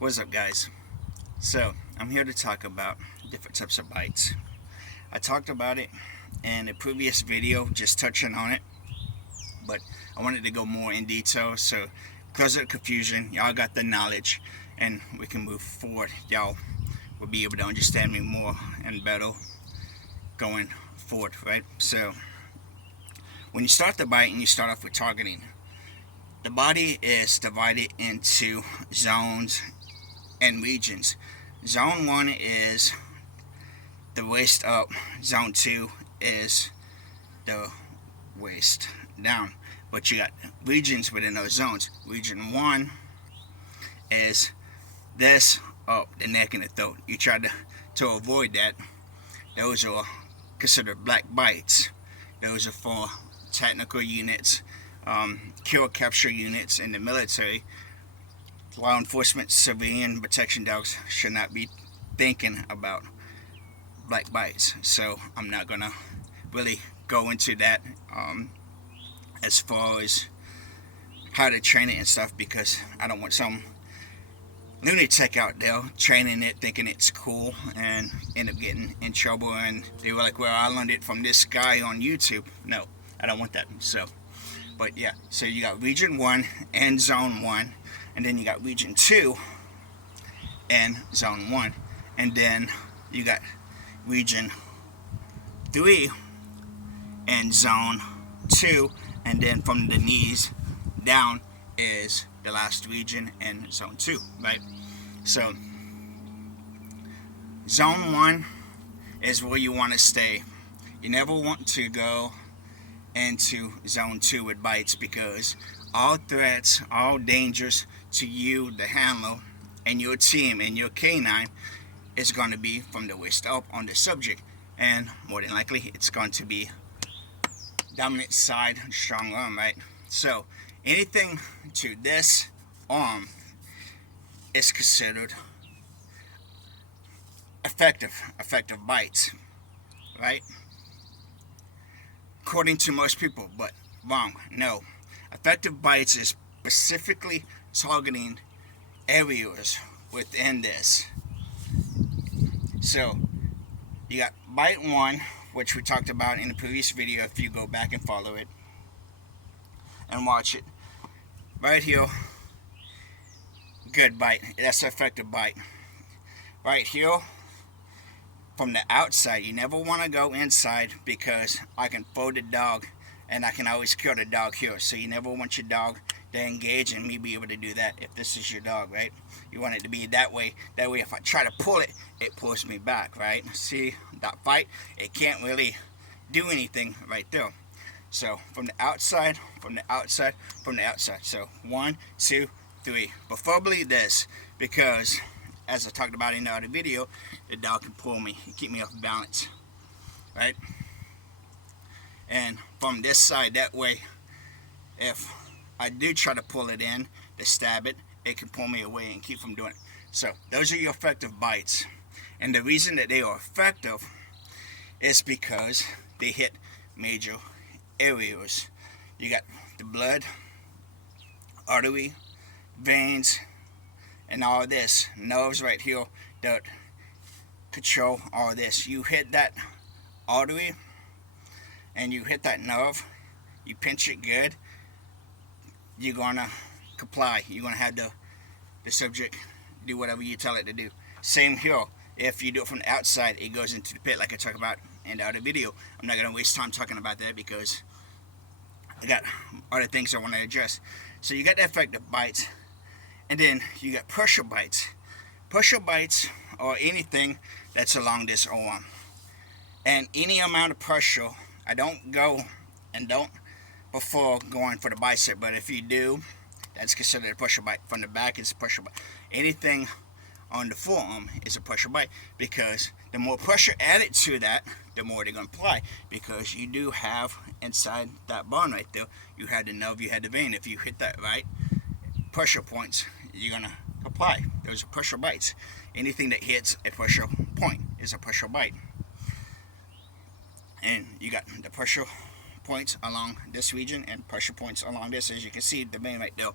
What's up, guys? So I'm here to talk about different types of bites. I talked about it in a previous video, just touching on it, but I wanted to go more in detail, so because of the confusion, y'all got the knowledge and we can move forward. Y'all will be able to understand me more and better going forward, right? So when you start the bite and you start off with targeting, the body is divided into zones and regions. Zone 1 is the waist up. Zone 2 is the waist down. But you got regions within those zones. Region 1 is this up, the neck and the throat. You try to avoid that. Those are considered black bites. Those are for technical units, kill capture units in the military. Law enforcement, civilian protection dogs should not be thinking about black bites. So I'm not gonna really go into that as far as how to train it and stuff, because I don't want some lunatic out there training it thinking it's cool and end up getting in trouble and they were like, well, I learned it from this guy on YouTube. No, I don't want that. So but yeah, so you got region 1 and zone 1, and then you got region 2 and zone 1, and then you got region 3 and zone 2, and then from the knees down is the last region in zone 2, right? So zone 1 is where you want to stay. You never want to go into zone 2 with bites, because all threats, all dangers to you, the handler, and your team and your canine is going to be from the waist up on the subject, and more than likely it's going to be dominant side, strong arm, right? So anything to this arm is considered effective bites, right? According to most people, but wrong. No, effective bites is specifically targeting areas within this. So you got bite 1, which we talked about in the previous video. If you go back and follow it and watch it, right here, good bite. That's an effective bite. Right here, from the outside, you never want to go inside, because I can throw the dog and I can always kill the dog here. So you never want your dog to engage and me be able to do that if this is your dog, right? You want it to be that way. That way if I try to pull it, it pulls me back, right? See that fight? It can't really do anything right there. So from the outside, from the outside, from the outside. So 1, 2, 3. Preferably this, because as I talked about in the other video, the dog can pull me and keep me off balance, right? And from this side, that way, if I do try to pull it in to stab it, it can pull me away and keep from doing it. So those are your effective bites. And the reason that they are effective is because they hit major areas. You got the blood, artery, veins, and all this, nerves right here that control all this. You hit that artery and you hit that nerve, you pinch it good, you're gonna comply. You're gonna have the subject do whatever you tell it to do. Same here. If you do it from the outside, it goes into the pit, like I talked about in the other video. I'm not gonna waste time talking about that because I got other things I want to address. So you got the effective bites, and then you got pressure bites. Pressure bites are anything that's along this arm, and any amount of pressure. I don't go and don't before going for the bicep, but if you do, that's considered a pressure bite. From the back, it's a pressure bite. Anything on the forearm is a pressure bite, because the more pressure added to that, the more they're going to apply, because you do have inside that bone right there, you had the nerve, you had the vein. If you hit that right pressure points, you're going to apply. Those are pressure bites. Anything that hits a pressure point is a pressure bite. And you got the pressure points along this region and pressure points along this, as you can see the vein right there.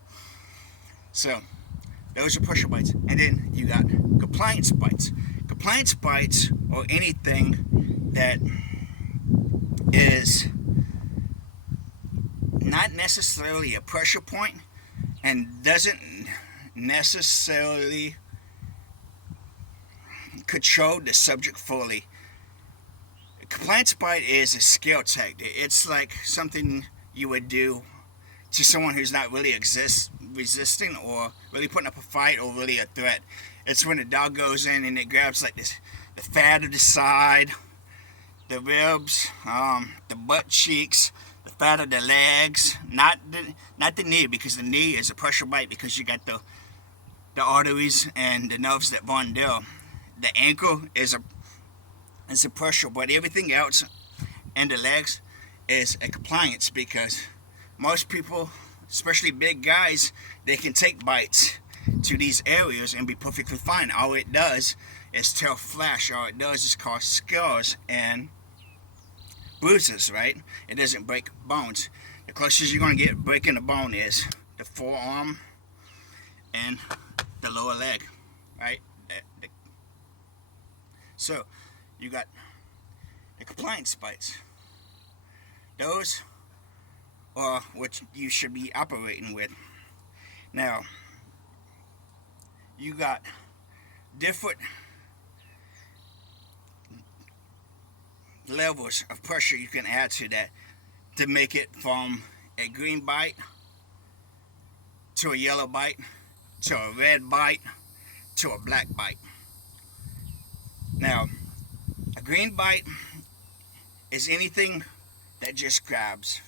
So Those are pressure bites. And then you got compliance bites. Compliance bites are anything that is not necessarily a pressure point and doesn't necessarily control the subject fully. A compliance bite is a scale tactic. It's like something you would do to someone who's not really resisting or really putting up a fight or really a threat. It's when the dog goes in and it grabs like this, the fat of the side, the ribs, the butt cheeks, the fat of the legs, not the knee, because the knee is a pressure bite because you got the arteries and the nerves that run there. The ankle is a pressure, but everything else and the legs is a compliance, because most people, especially big guys, they can take bites to these areas and be perfectly fine. All it does is tell flash. All it does is cause scars and bruises, right? It doesn't break bones. The closest you're going to get breaking a bone is the forearm and the lower leg, right? So you got the compliance bites. Those are what you should be operating with. Now, you got different levels of pressure you can add to that to make it from a green bite to a yellow bite to a red bite to a black bite. Now, a green bite is anything that just grabs.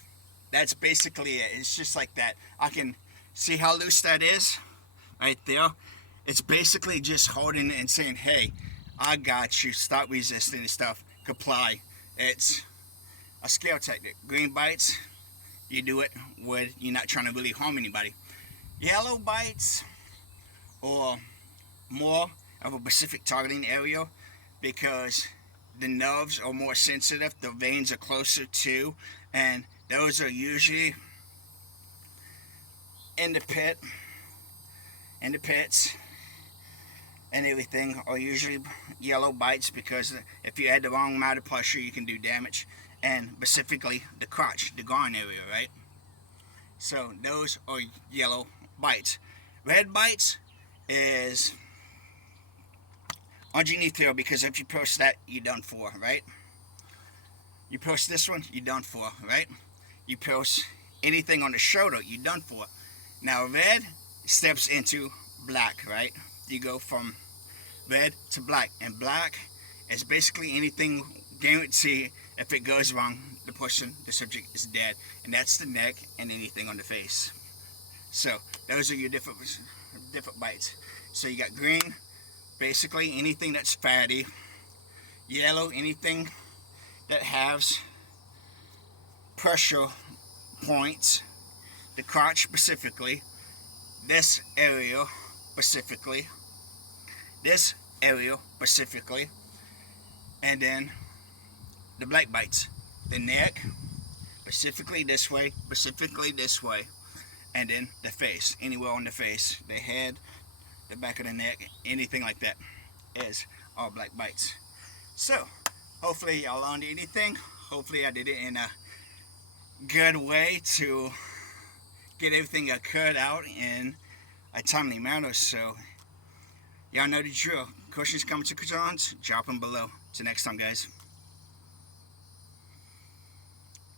That's basically it. It's just like that. I can see how loose that is right there. It's basically just holding it and saying, hey, I got you. Stop resisting and stuff. Comply. It's a scale tactic. Green bites, you do it when you're not trying to really harm anybody. Yellow bites, or more of a specific targeting area, because the nerves are more sensitive, the veins are closer to, and those are usually in the pits, and everything are usually yellow bites, because if you add the wrong amount of pressure, you can do damage, and specifically the crotch, the groin area, right? So those are yellow bites. Red bites is underneath there, because if you post that, you're done for, right? You post this one, you're done for, right? You post anything on the shoulder, you're done for. Now red steps into black, right? You go from red to black, and black is basically anything guaranteed. If it goes wrong, the subject is dead, and that's the neck and anything on the face. So those are your different bites. So you got green, basically anything that's fatty. Yellow, anything that has pressure points. The crotch specifically. This area specifically. This area specifically. And then the black bites. The neck, specifically this way, and then the face, anywhere on the face, the head, the back of the neck, anything like that is all black bites. So, hopefully y'all learned anything. Hopefully I did it in a good way to get everything I could out in a timely manner. So, y'all know the drill. Questions, comments, or concerns, drop them below. Till next time, guys.